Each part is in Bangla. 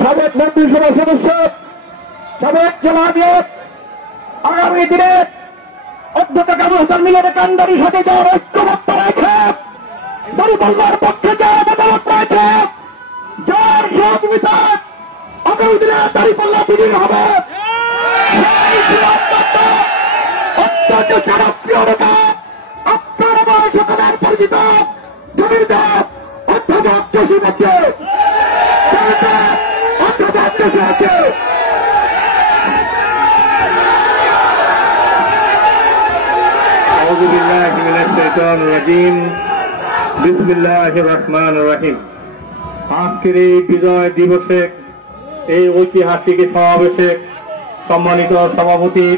সাবেক মন্ত্রিসভা সদস্য, সাবেক জেলা আমির, আগামী দিনে অধ্যক্ষ কামরুল হাসান মিলনের কান্ডারির সাথে যাওয়ার ঐক্যবদ্ধ রয়েছে, দাঁড়িপাল্লার পক্ষে যাওয়ার মতামত রয়েছে, যার সহযোগিতা আগামী দিনে দাঁড়িপাল্লা বিজয়ী হবে। অত্যন্ত জনপ্রিয় নেতা, আপনার আমার সকলের পরিচিত জমির দেব অধ্যাপক জসিমকে বিসমিল্লাহির রহমানির রহিম। আজকের এই বিজয় দিবসে, এই ঐতিহাসিক সমাবেশে সম্মানিত সভাপতি,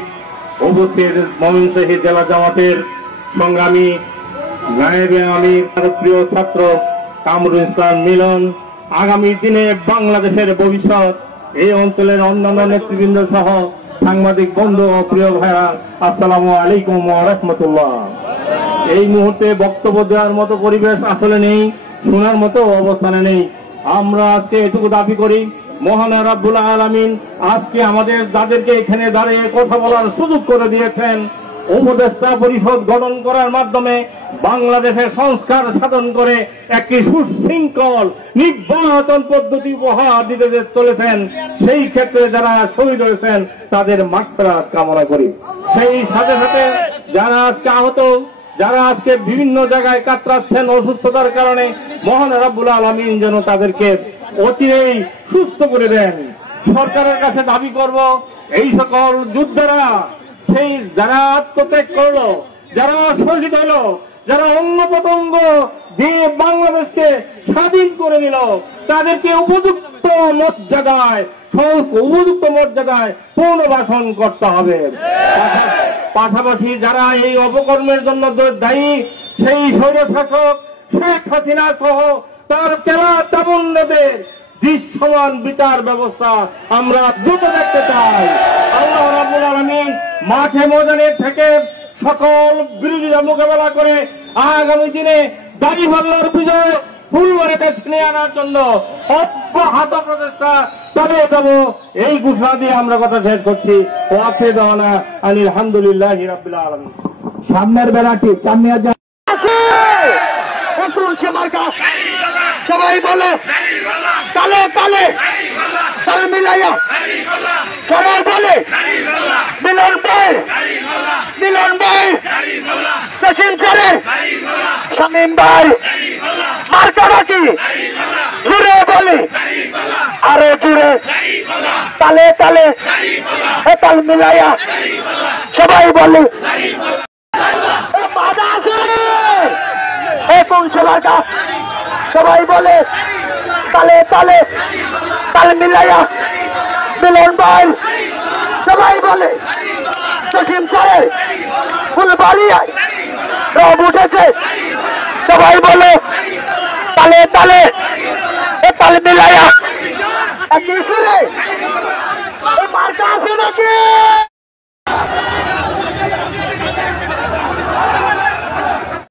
উপস্থিত ময়মনসিংহ জেলা জামাতের সংগ্রামী নায়েবে আমির, প্রিয় ছাত্র কামরুল ইসলাম মিলন, আগামী দিনে বাংলাদেশের ভবিষ্যৎ, এই অঞ্চলের অন্যান্য নেতৃবৃন্দ সহ সাংবাদিক বন্ধু ও প্রিয় ভাইরা, আসসালামু আলাইকুম ওয়া রাহমাতুল্লাহ। এই মুহূর্তে বক্তব্য দেওয়ার মতো পরিবেশ আসলে নেই, শোনার মতো অবস্থানে নেই। আমরা আজকে এটুকু দাবি করি, মহান রব্বুল আলামিন আজকে আমাদের যাদেরকে এখানে দাঁড়িয়ে কথা বলার সুযোগ করে দিয়েছেন, উপদেষ্টা পরিষদ গঠন করার মাধ্যমে বাংলাদেশের সংস্কার সাধন করে একটি সুশৃঙ্খল নির্বাচন পদ্ধতি উপহার দিতে চলেছেন। সেই ক্ষেত্রে যারা শহীদ হয়েছেন তাদের মাগফিরাত কামনা করি। সেই সাথে সাথে যারা আজকে আহত, যারা আজকে বিভিন্ন জায়গায় কাতরাচ্ছেন অসুস্থতার কারণে, মহান রব্বুল আলামিন যেন তাদেরকে অচিরেই সুস্থ করে দেন। সরকারের কাছে দাবি করব, এই সকল যোদ্ধারা, সেই যারা আত্মত্যাগ করলো, যারা শহীদ হলো, যারা অঙ্গ প্রত্যঙ্গ দিয়ে বাংলাদেশকে স্বাধীন করে নিল, তাদেরকে উপযুক্ত মর্যাদায় পুনর্বাসন করতে হবে। পাশাপাশি যারা এই অপকর্মের জন্য দায়ী, সেই স্বৈরশাসক শেখ হাসিনা সহ তার চেলা চামুন্ডাদের দৃশ্যমান বিচার ব্যবস্থা আমরা দ্রুত দেখতে চাই। আল্লাহ রাব্বুল আলামিন মাঠে ময়দানে থেকে সকল বিরোধীরা মোকাবেলা করে আগামী দিনে দাঁড়িপাল্লার বিজয় ফুলবাড়িতে ছিনিয়ে আনার জন্য অব্যাহত প্রচেষ্টা চালিয়ে যাব, এই ঘোষণা দিয়ে আমরা কথা শেষ করছি। ওয়াফিদ দাওয়ানা আলহামদুলিল্লাহি রাব্বিল আলামিন। সামনের বেলাটি চান্দিয়া সবাই বলে তালে তালে তাল মিলাইয়া, সবাই বলে মিলন ভাই, মিলন ভাই, সচিন স্যারের শামীম ভাই, মার্কা বাকি জুড়ে বলি আরো জুড়ে তালে তালে তাল মিলাইয়া, সবাই বলে বাধা আছে কোন সবাইকা, সবাই বলে তালে তালে তাল মিলাইয়া, মিলন ভাই, সবাই বলে জসিম স্যারের ফুলবাড়িয়ায় রব উঠেছে, সবাই বলে তালে তালে তাল মিলাইয়া। কি সুরে মার্কা আছে নাকি?